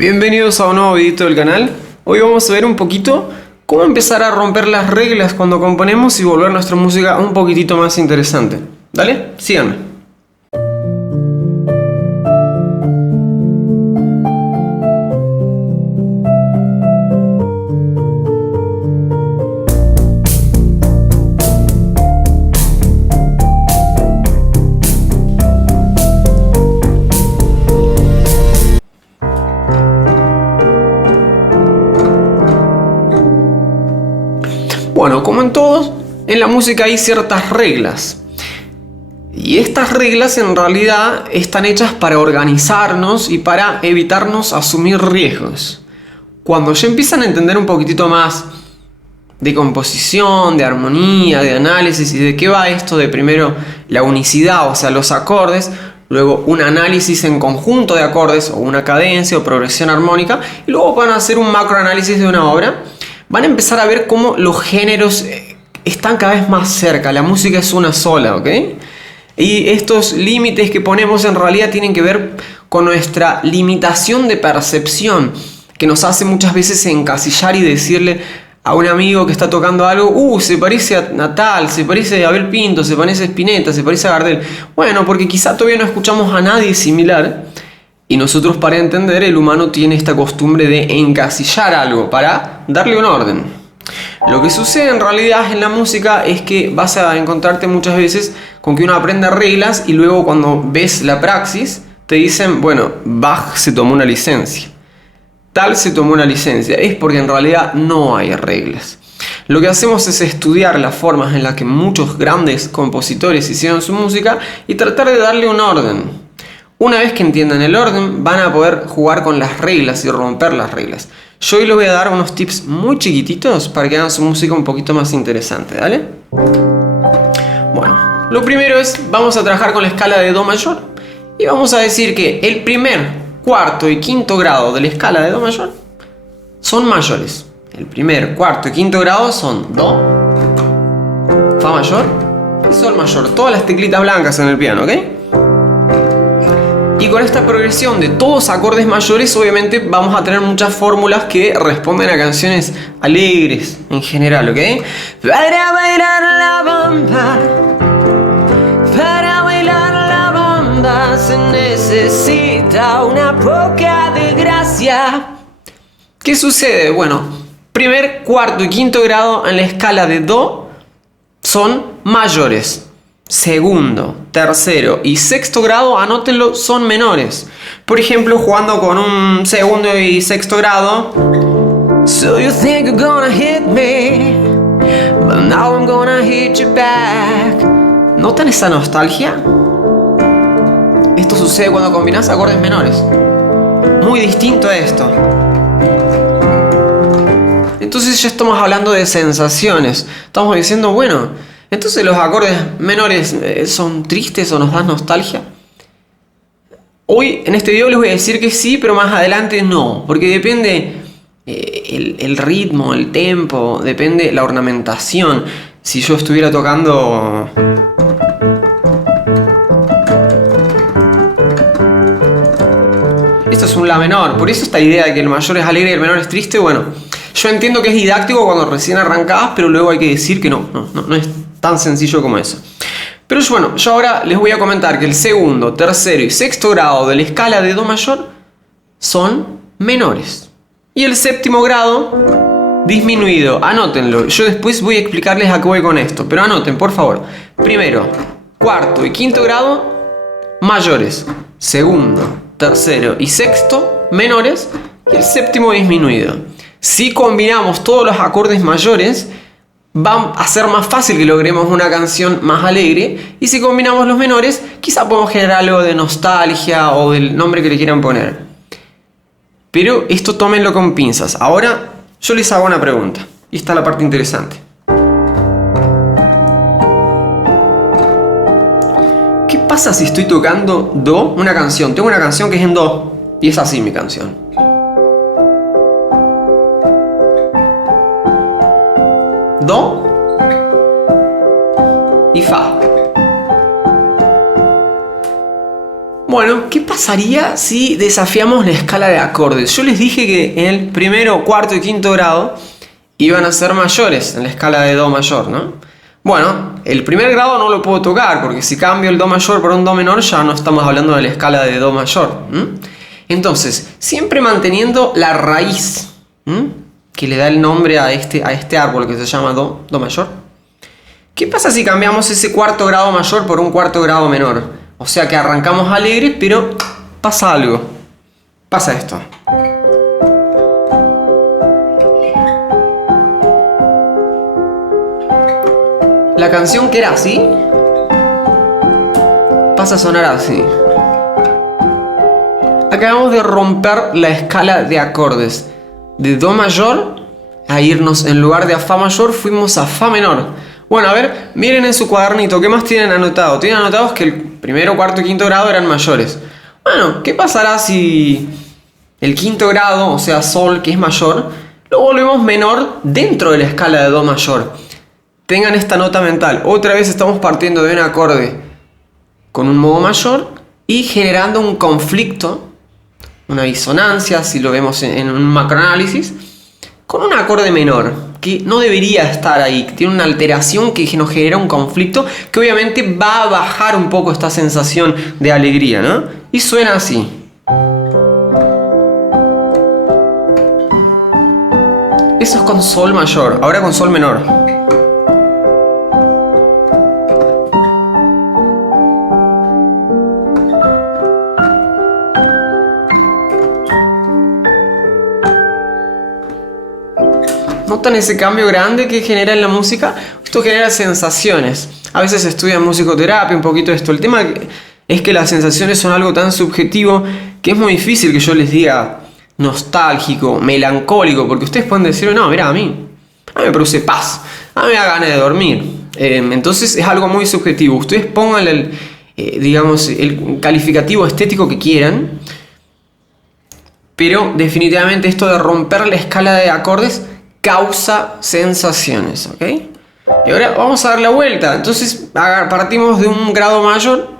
Bienvenidos a un nuevo videito del canal. Hoy vamos a ver un poquito cómo empezar a romper las reglas cuando componemos y volver nuestra música un poquitito más interesante. ¿Dale? Síganme. Bueno, como en todos, en la música hay ciertas reglas. Y estas reglas en realidad están hechas para organizarnos y para evitarnos asumir riesgos. Cuando ya empiezan a entender un poquitito más de composición, de armonía, de análisis y de qué va esto de primero la unicidad, o sea, los acordes, luego un análisis en conjunto de acordes o una cadencia o progresión armónica, y luego van a hacer un macroanálisis de una obra, van a empezar a ver cómo los géneros están cada vez más cerca, la música es una sola, ¿ok? Y estos límites que ponemos en realidad tienen que ver con nuestra limitación de percepción, que nos hace muchas veces encasillar y decirle a un amigo que está tocando algo, se parece a Natal, se parece a Abel Pinto, se parece a Spinetta, se parece a Gardel. Bueno, porque quizá todavía no escuchamos a nadie similar. Y nosotros, para entender, el humano tiene esta costumbre de encasillar algo para darle un orden. Lo que sucede en realidad en la música es que vas a encontrarte muchas veces con que uno aprende reglas y luego cuando ves la praxis te dicen, bueno, Bach se tomó una licencia, tal se tomó una licencia. Es porque en realidad no hay reglas. Lo que hacemos es estudiar las formas en las que muchos grandes compositores hicieron su música y tratar de darle un orden. Una vez que entiendan el orden, van a poder jugar con las reglas y romper las reglas. Yo hoy les voy a dar unos tips muy chiquititos para que hagan su música un poquito más interesante, ¿dale? Bueno, lo primero es, vamos a trabajar con la escala de Do mayor. Y vamos a decir que el primer, cuarto y quinto grado de la escala de Do mayor son mayores. El primer, cuarto y quinto grado son Do, Fa mayor y Sol mayor. Todas las teclitas blancas en el piano, ¿ok? Y con esta progresión de todos acordes mayores, obviamente vamos a tener muchas fórmulas que responden a canciones alegres en general, ¿ok? Para bailar la bamba, para bailar la bamba se necesita una poca de gracia. ¿Qué sucede? Bueno, primer, cuarto y quinto grado en la escala de Do son mayores. Segundo, tercero y sexto grado, anótenlo, son menores. Por ejemplo, jugando con un segundo y sexto grado. So you think you're gonna hit me, but now I'm gonna hit you back. ¿Notan esa nostalgia? Esto sucede cuando combinas acordes menores. Muy distinto a esto. Entonces ya estamos hablando de sensaciones. Estamos diciendo, bueno, entonces los acordes menores son tristes o nos dan nostalgia. Hoy en este video les voy a decir que sí, pero más adelante no, porque depende el ritmo, el tempo, depende la ornamentación. Si yo estuviera tocando esto es un La menor, por eso esta idea de que el mayor es alegre y el menor es triste, bueno, yo entiendo que es didáctico cuando recién arrancás, pero luego hay que decir que no es tan sencillo como eso. Pero bueno, yo ahora les voy a comentar que el segundo, tercero y sexto grado de la escala de Do mayor son menores. Y el séptimo grado disminuido, anótenlo. Yo después voy a explicarles a qué voy con esto, pero anoten, por favor. Primero, cuarto y quinto grado, mayores. Segundo, tercero y sexto, menores. Y el séptimo disminuido. Si combinamos todos los acordes mayores, va a ser más fácil que logremos una canción más alegre. Y si combinamos los menores, quizá podemos generar algo de nostalgia o del nombre que le quieran poner. Pero esto tómenlo con pinzas. Ahora yo les hago una pregunta. Y esta es la parte interesante. ¿Qué pasa si estoy tocando Do, una canción? Tengo una canción que es en Do. Y es así mi canción. Do y Fa. Bueno, ¿qué pasaría si desafiamos la escala de acordes? Yo les dije que en el primero, cuarto y quinto grado iban a ser mayores en la escala de Do mayor, ¿no? Bueno, el primer grado no lo puedo tocar porque si cambio el Do mayor por un Do menor ya no estamos hablando de la escala de Do mayor. Entonces, siempre manteniendo la raíz que le da el nombre a este árbol que se llama Do mayor. ¿Qué pasa si cambiamos ese cuarto grado mayor por un cuarto grado menor? O sea que arrancamos alegres, pero pasa algo. Pasa esto. La canción que era así pasa a sonar así. Acabamos de romper la escala de acordes. De Do mayor a irnos, en lugar de a Fa mayor, fuimos a Fa menor. Bueno, a ver, miren en su cuadernito, ¿qué más tienen anotado? Tienen anotados que el primero, cuarto y quinto grado eran mayores. Bueno, ¿qué pasará si el quinto grado, o sea Sol, que es mayor, lo volvemos menor dentro de la escala de Do mayor? Tengan esta nota mental. Otra vez estamos partiendo de un acorde con un modo mayor y generando un conflicto, una disonancia, si lo vemos en un macroanálisis, con un acorde menor, que no debería estar ahí, que tiene una alteración que nos genera un conflicto, que obviamente va a bajar un poco esta sensación de alegría, ¿no? Y suena así. Eso es con Sol mayor, ahora con Sol menor. ¿Notan ese cambio grande que genera en la música? Esto genera sensaciones. A veces se estudia en musicoterapia un poquito esto. El tema es que las sensaciones son algo tan subjetivo que es muy difícil que yo les diga nostálgico, melancólico, porque ustedes pueden decir, no, mira, a mí me produce paz, a mí me da ganas de dormir. Entonces es algo muy subjetivo. Ustedes pónganle el calificativo estético que quieran, pero definitivamente esto de romper la escala de acordes causa sensaciones, ¿ok? Y ahora vamos a dar la vuelta. Entonces partimos de un grado mayor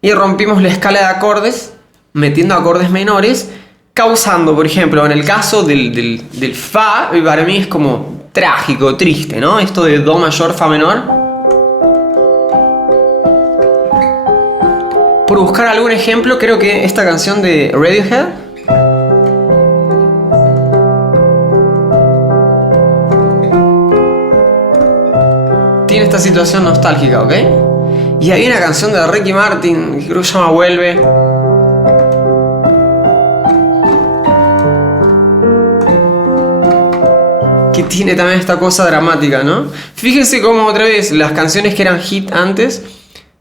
y rompimos la escala de acordes metiendo acordes menores, causando, por ejemplo, en el caso del Fa, para mí es como trágico, triste, ¿no? Esto de Do mayor, Fa menor. Por buscar algún ejemplo, creo que esta canción de Radiohead tiene esta situación nostálgica, ¿ok? Y hay una canción de Ricky Martin que creo que se llama Vuelve. Que tiene también esta cosa dramática, ¿no? Fíjense cómo otra vez las canciones que eran hit antes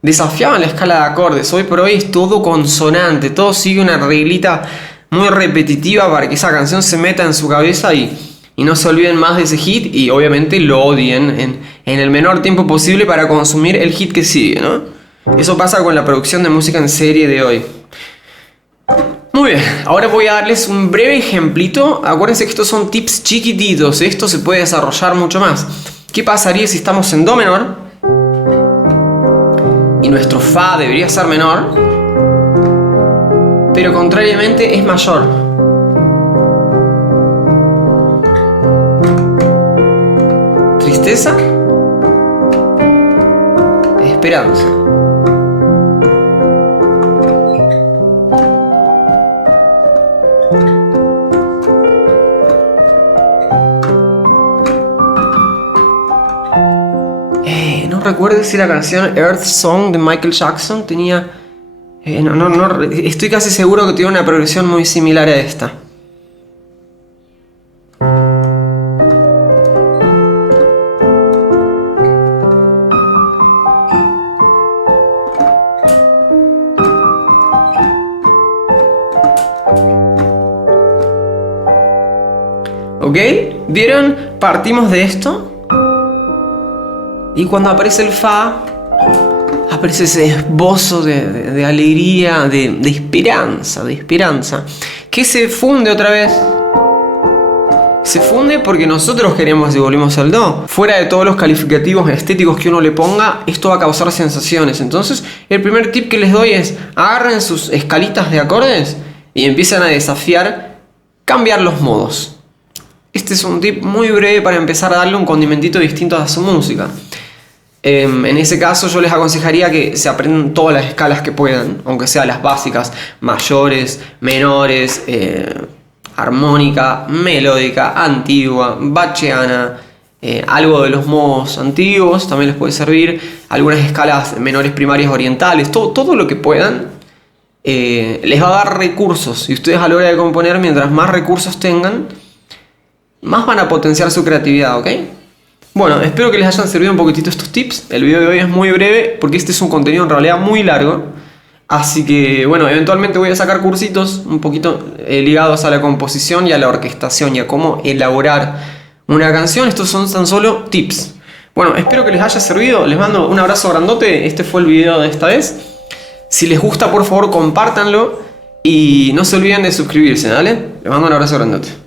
desafiaban la escala de acordes. Hoy por hoy es todo consonante, todo sigue una reglita muy repetitiva para que esa canción se meta en su cabeza y no se olviden más de ese hit y obviamente lo odien en el menor tiempo posible para consumir el hit que sigue, ¿no? Eso pasa con la producción de música en serie de hoy. Muy bien, ahora voy a darles un breve ejemplito. Acuérdense que estos son tips chiquititos, esto se puede desarrollar mucho más. ¿Qué pasaría si estamos en Do menor? Y nuestro Fa debería ser menor, pero contrariamente es mayor. Tristeza, esperanza. No recuerdo si la canción Earth Song de Michael Jackson tenía... estoy casi seguro que tiene una progresión muy similar a esta. ¿Ok? ¿Vieron? Partimos de esto. Y cuando aparece el Fa, aparece ese esbozo de alegría, de esperanza, que se funde otra vez. Se funde porque nosotros queremos y volvemos al do. Fuera de todos los calificativos estéticos que uno le ponga, esto va a causar sensaciones. Entonces, el primer tip que les doy es agarren sus escalitas de acordes y empiezan a desafiar cambiar los modos. Este es un tip muy breve para empezar a darle un condimentito distinto a su música. En ese caso yo les aconsejaría que se aprendan todas las escalas que puedan, aunque sean las básicas, mayores, menores, armónica, melódica, antigua, bachiana, algo de los modos antiguos también les puede servir, algunas escalas menores primarias orientales, todo lo que puedan les va a dar recursos, y ustedes a la hora de componer, mientras más recursos tengan, más van a potenciar su creatividad, ¿ok? Bueno, espero que les hayan servido un poquitito estos tips. El video de hoy es muy breve porque este es un contenido en realidad muy largo. Así que, bueno, eventualmente voy a sacar cursitos un poquito ligados a la composición y a la orquestación y a cómo elaborar una canción. Estos son tan solo tips. Bueno, espero que les haya servido. Les mando un abrazo grandote. Este fue el video de esta vez. Si les gusta, por favor, compártanlo. Y no se olviden de suscribirse, ¿vale? Les mando un abrazo grandote.